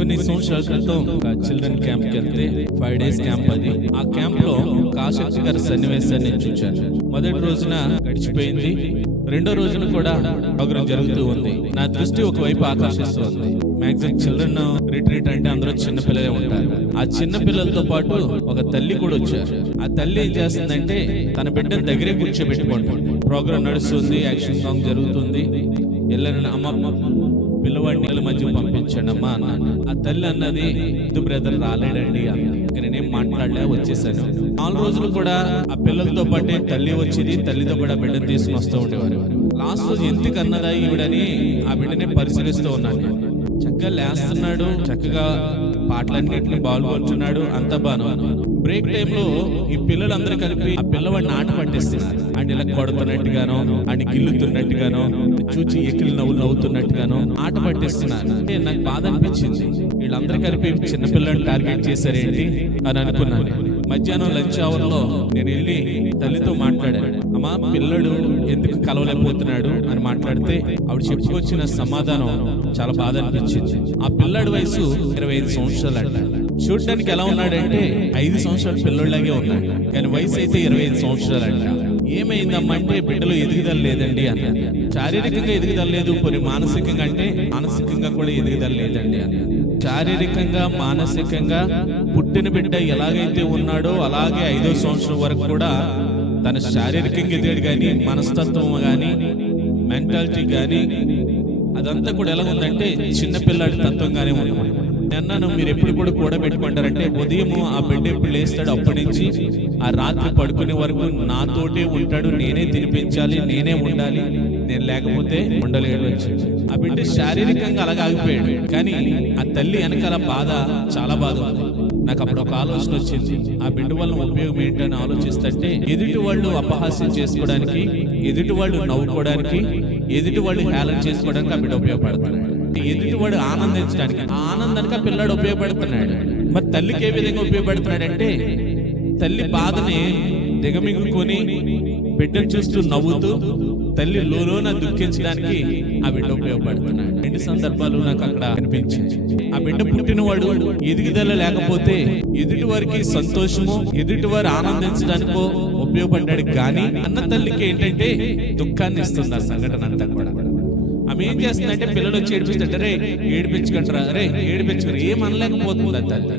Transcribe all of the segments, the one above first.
కొన్ని సంవత్సరాల క్రితం ఒక చిల్డ్రన్ క్యాంప్ కి వెళ్తే 5 days క్యాంప్ అది. ఆ క్యాంప్ లో ఒక ఆసక్తికర సన్నివేశాన్ని నేను చూశాను. మొదటి రోజున గడిచిపోయింది, రెండో రోజున కూడా ప్రోగ్రాం జరుగుతూ ఉంది. నా దృష్టి ఒకవైపు ఆకర్షిస్తూ ఉంది. మాక్సిమం చిల్డ్రన్ రిట్రీట్ అంటే అందరూ చిన్న పిల్లలే ఉంటారు. ఆ చిన్న పిల్లలతో పాటు ఒక తల్లి కూడా వచ్చారు. ఆ తల్లి ఏం చేస్తుందంటే తన బిడ్డను దగ్గరే కూర్చోబెట్టుకుంటుంది. ప్రోగ్రాం నడుస్తుంది, యాక్షన్ సాంగ్ జరుగుతుంది. వెళ్ళని అమ్మ పిల్లవాడిని మధ్య పంపించండి అమ్మా అన్నాను. ఆ తల్లి అన్నది బ్రదర్ రాలేడండి అన్నది. నేనేం మాట్లాడలే, వచ్చేసాను. 4 రోజులు కూడా ఆ పిల్లలతో పాటే తల్లి వచ్చేది, తల్లితో కూడా బిడ్డను తీసుకుని వస్తూ ఉండేవారు. లాస్ట్ రోజు ఎందుకు అన్నదా ఈవిడని ఆ బిడ్డని పరిశీలిస్తూ ఉన్నాను. చక్కగా లేస్తున్నాడు, చక్కగా పాటలన్నింటినీ పాల్గొంటున్నాడు, అంతా బాను. బ్రేక్ టైంలో ఈ పిల్లలందరూ కలిపి ఆ పిల్లవాడిని ఆట పట్టిస్తున్నారు. ఆయన ఇలా కొడుతున్నట్టుగానో, ఆయన గిల్లుతున్నట్టుగానో, చూచి ఎక్కిలి నవ్వుతున్నట్టుగానో ఆట పట్టిస్తున్నారు. అంటే నాకు బాధ అనిపించింది. వీళ్ళందరూ కలిపి చిన్నపిల్లని టార్గెట్ చేశారేంటి అని అనుకున్నాను. మధ్యాహ్నం లంచ్ అవర్ లో నేను వెళ్ళి తల్లితో మాట్లాడాను. అమ్మా, పిల్లడు ఎందుకు కలవలేకపోతున్నాడు అని మాట్లాడితే ఆవిడ చెప్పుకొచ్చిన సమాధానం చాలా బాధ అనిపించింది. ఆ పిల్లాడి వయసు 25 సంవత్సరాలు అంట. చూడటానికి ఎలా ఉన్నాడంటే 5 సంవత్సరాల పిల్లోళ్ళలాగే ఉన్నాడు, కానీ వయసు అయితే 25 సంవత్సరాలు అంట. ఏమైందమ్మా అంటే బిడ్డలో ఎదుగుదల లేదండి అన్న. శారీరకంగా ఎదుగుదల లేదు, కొన్ని మానసికంగా అంటే మానసికంగా కూడా ఎదుగుదల లేదండి అన్న. శారీరకంగా మానసికంగా పుట్టిన బిడ్డ ఎలాగైతే ఉన్నాడో అలాగే 5వ సంవత్సరం వరకు కూడా తన శారీరకంగా ఎదిగాడు, కానీ మనస్తత్వం కానీ మెంటాలిటీ కానీ అదంతా కూడా ఎలా ఉందంటే చిన్నపిల్లాడి తత్వంగానే ఉంది. అన్నాను, మీరు ఎప్పుడు కూడా కూడబెట్టుకుంటారంటే ఉదయం ఆ బిడ్డ ఎప్పుడు లేస్తాడు అప్పటి నుంచి ఆ రాత్రి పడుకునే వరకు నాతోటే ఉంటాడు, నేనే తినిపించాలి, నేనే ఉండాలి, నేను లేకపోతే ఉండలేడు వచ్చి. ఆ బిడ్డ శారీరకంగా అలాగ ఆగిపోయాడు, కానీ ఆ తల్లి వెనకాల బాధ, చాలా బాధ ఉంది. నాకు అప్పుడు ఒక ఆలోచన వచ్చింది. ఆ బిడ్డ వల్ల ఉపయోగం ఏంటని ఆలోచిస్తుంటే ఎదుటి వాళ్ళు అపహాస్యం చేసుకోవడానికి, ఎదుటి వాళ్ళు నవ్వుకోవడానికి, ఎదుటి వాళ్ళు హేళన చేసుకోవడానికి ఆ బిడ్డ ఉపయోగపడుతున్నాడు. ఎదుటివాడు ఆనందించడానికి, ఆ ఆనందానికి ఆ పిల్లాడు ఉపయోగపడుతున్నాడు. మరి తల్లికి ఏ విధంగా ఉపయోగపడుతున్నాడంటే తల్లి బాధని దిగమింగుకొని బిడ్డను చూస్తూ నవ్వుతూ తల్లి లోన దుఃఖించడానికి ఆ బిడ్డ ఉపయోగపడుతున్నాడు. 2 సందర్భాలు నాకు అక్కడ కనిపించాయి. ఆ బిడ్డ పుట్టినవాడు ఎదుగుదల లేకపోతే ఎదుటి వారికి సంతోషమో ఎదుటి వారు ఆనందించడానికో ఉపయోగపడ్డాడు, కానీ అన్న తల్లికి ఏంటంటే దుఃఖాన్ని ఇస్తుంది. ఆ సంఘటన అంతా కూడా ఆమె ఏం చేస్తుందంటే పిల్లలు వచ్చి ఏడిపిస్తుంటే రే ఏడిపించకంటారా, రే ఏడిపించకరా, ఏమనలేకపోతుంది ఆ తల్లి.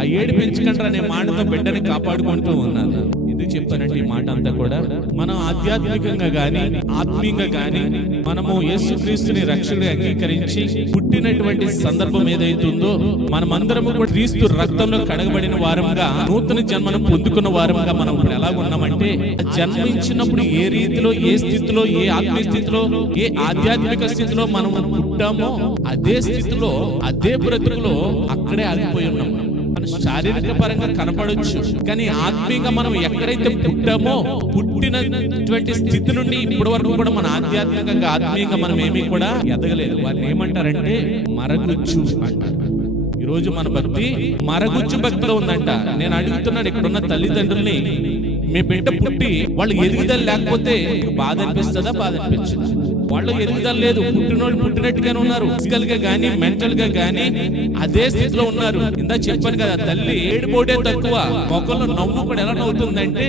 ఆ ఏడిపించకంటారా అనే మాటతో బిడ్డని కాపాడుకుంటూ ఉన్నది. ఎందుకు చెప్పానంటే ఈ మాట అంతా కూడా మనం ఆధ్యాత్మికంగా గాని ఆత్మీయంగా గాని మనము యేసుక్రీస్తుని రక్షకుడిగా అంగీకరించి పుట్టినటువంటి సందర్భం ఏదైతుందో మనమందరము కూడా క్రీస్తు రక్తంలో కడగబడిన వారంగా నూతన జన్మను పొందుకున్న వారంగా మనం ఇప్పుడు ఎలా ఉన్నామంటే జన్మించినప్పుడు ఏ రీతిలో, ఏ స్థితిలో, ఏ ఆత్మీయ స్థితిలో, ఏ ఆధ్యాత్మిక స్థితిలో మనం పుట్టామో అదే స్థితిలో, అదే బ్రతుకులో అక్కడే ఆగిపోయి ఉన్నాం. శారీరక పరంగా కనపడొచ్చు, కానీ ఆత్మీయంగా మనం ఎక్కడైతే పుట్టామో పుట్టినటువంటి స్థితి నుండి ఇప్పటి వరకు కూడా మన ఆధ్యాత్మికంగా ఆత్మీయంగా మనం ఏమీ కూడా ఎదగలేదు. వాళ్ళు ఏమంటారంటే మరగుచ్చు అంటారు. ఈ రోజు మన భక్తి మరగుచ్చు భక్తిలో ఉందంట. నేను అడుగుతున్నాను ఇక్కడ ఉన్న తల్లిదండ్రుల్ని, మీ బిడ్డ పుట్టి వాళ్ళు ఎదుగుదల లేకపోతే బాధ అనిపిస్తుందా? బాధ అనిపించదా? వాళ్ళు ఎదుగుదల లేదు, పుట్టినోళ్ళు పుట్టినట్టుగానే ఉన్నారు, ఫిజికల్ గా గానీ మెంటల్ గా గానీ అదే స్థితిలో ఉన్నారు. ఇందా చెప్పాను కదా, తల్లి ఏడుపోటే తక్కువ, మొక్కల్లో నవ్వు కూడా ఎలా నవ్వుతుందంటే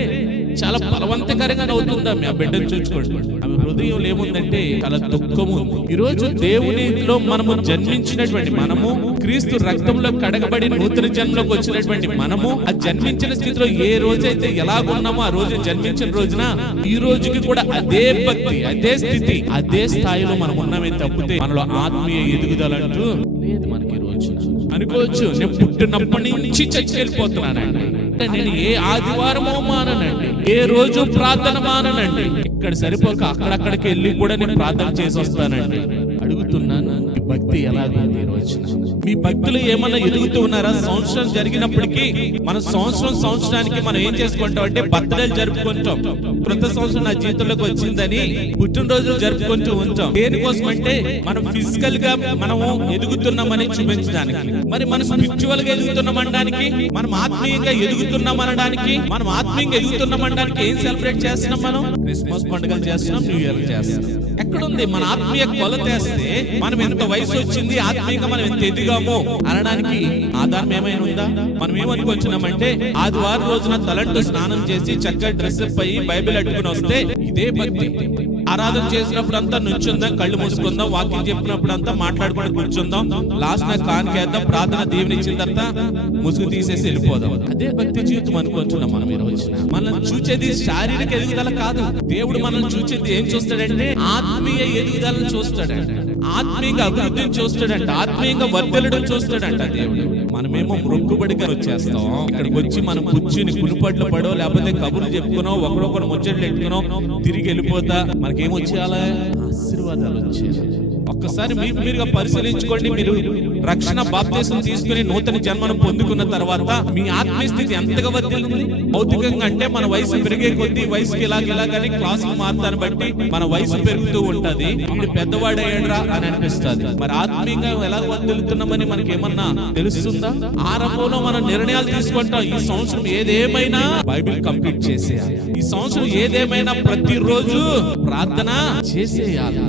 చాలా బలవంతకరంగా నవ్వుతుందా ఆ బిడ్డను చూసుకోండి. ఆమె హృదయంలో ఏముందంటే చాలా దుఃఖము ఉంది. ఈ రోజు దేవునిలో మనము జన్మించినటువంటి మనము, క్రీస్తు రక్తంలో కడగబడి నూతన జన్మలోకి వచ్చినటువంటి మనము, ఆ జన్మించిన స్థితిలో ఏ రోజైతే ఎలాగున్నామో ఆ రోజు జన్మించిన రోజున ఈ రోజుకి కూడా అదే భక్తి, అదే స్థితి, అదే స్థాయిలో మనం ఉన్నామే తప్పితే మనలో ఆత్మీయ ఎదుగుదల అంటూ లేదు మనకి. రోజు అనుకోవచ్చు నేను పుట్టినప్పటి నుంచి చర్చికి వెళ్ళిపోతున్నానండి, నేను ఏ ఆదివారమో మాననండి, ఏ రోజు ప్రార్థన మాననండి, ఇక్కడ సరిపోక అక్కడక్కడికి వెళ్ళి కూడా నేను ప్రార్థన చేసి వస్తానండి. అడుగుతున్నాను, మీ భక్తి ఎలాగుంది ఈ రోజున? మీ భక్తులు ఏమన్నా ఎదుగుతూ ఉన్నారా? సంవత్సరం జరిగినప్పటికీ మన సంవత్సరానికి మనం ఏం చేసుకుంటాం అంటే బర్త్డేలు జరుపుకుంటాం. కొత్త సంవత్సరం నా జీవితంలోకి వచ్చిందని పుట్టినరోజులు జరుపుకుంటూ ఉంటాం. దేనికోసం అంటే మనం ఫిజికల్ గా మనము ఎదుగుతున్నామని చూపించడానికి, మరి మనం స్పిరిచువల్ గా ఎదుగుతున్నామనడానికి, మనం ఆత్మీయంగా ఎదుగుతున్నామనడానికి, మనం ఆత్మీయంగా ఎదుగుతున్నామనడానికి ఏం సెలబ్రేట్ చేస్తున్నాం? మనం క్రిస్మస్ పండుగలు చేస్తున్నాం, న్యూ ఇయర్ చేస్తున్నాం. ఎక్కడుంది మన ఆత్మీయ కొలతేస్తే మనం ఎంత వయసు వచ్చింది, ఆత్మీయంగా మనం ఎంత ఎదిగాము అనడానికి ఆధారం ఏమైనా ఉందా? మనం ఏమనుకుంటున్నామంటే ఆదివారం రోజున తలంటు స్నానం చేసి చక్కగా డ్రెస్ అయ్యి బైబిల్ అట్టుకుని వస్తే ఇదే భక్తి. ఆరాధన చేసినప్పుడు అంతా నుంచుందాం, కళ్ళు మూసుకుందాం, వాకింగ్ చెప్పినప్పుడు అంతా మాట్లాడుకొని కూర్చుందాం, లాస్ట్ నా కానికేద్దాం, ప్రార్థన దేవుని ఇచ్చిన తర్వాత ముసుగు తీసేసి వెళ్ళిపోదాం. అదే భక్తి జీవితం అనుకుంటున్నాం మనం ఈ రోజున. మనల్ని చూచేది శారీరక ఎదుగుదల కాదు. దేవుడు మనల్ని చూచేది ఏం చూస్తాడంటే ఆత్మీయ ఎదుగుదలను చూస్తాడంట, ఆత్మీయంగా అభివృద్ధిని చూస్తాడంట, ఆత్మీయంగా వర్ధలడం చూస్తాడంట దేవుడు. మనమేమో మొక్కుబడిగా వచ్చేస్తాం. ఇక్కడికి వచ్చి మనం కూర్చుని కులుపట్లు పడో లేకపోతే కబుర్లు చెప్పుకునో ఒకరొకరు ముచ్చట్లు ఎట్టుకునో తిరిగి వెళ్ళిపోతా మనకేమొచ్చేయాలా? ఆశీర్వాదాలు వచ్చేయాలి. ఒక్కసారి మీరుగా పరిశీలించుకోండి. మీరు రక్షణ బాప్తిసం తీసుకుని నూతన జన్మను పొందుకున్న తర్వాత మీ ఆత్మీయ స్థితి ఎంతగా వర్ధిల్లుతుంది? భౌతికంగా అంటే మన వయసు పెరిగే కొద్దీ వయసుకి ఇలాగని క్లాసులు మారుతాన్ని బట్టి మన వయసు పెరుగుతూ ఉంటది. వీడు పెద్దవాడయ్యాడ్రా అని అనిపిస్తుంది. మరి ఆత్మీయంగా ఎలా వర్ధిల్లుతున్నామని మనకి ఏమన్నా తెలుస్తుందా? ఆరంభంలో మనం నిర్ణయాలు తీసుకుంటాం. ఈ సంవత్సరం ఏదేమైనా బైబిల్ కంప్లీట్ చేసేయాలి, ఈ సంవత్సరం ఏదేమైనా ప్రతిరోజు ప్రార్థన చేసేయాలి.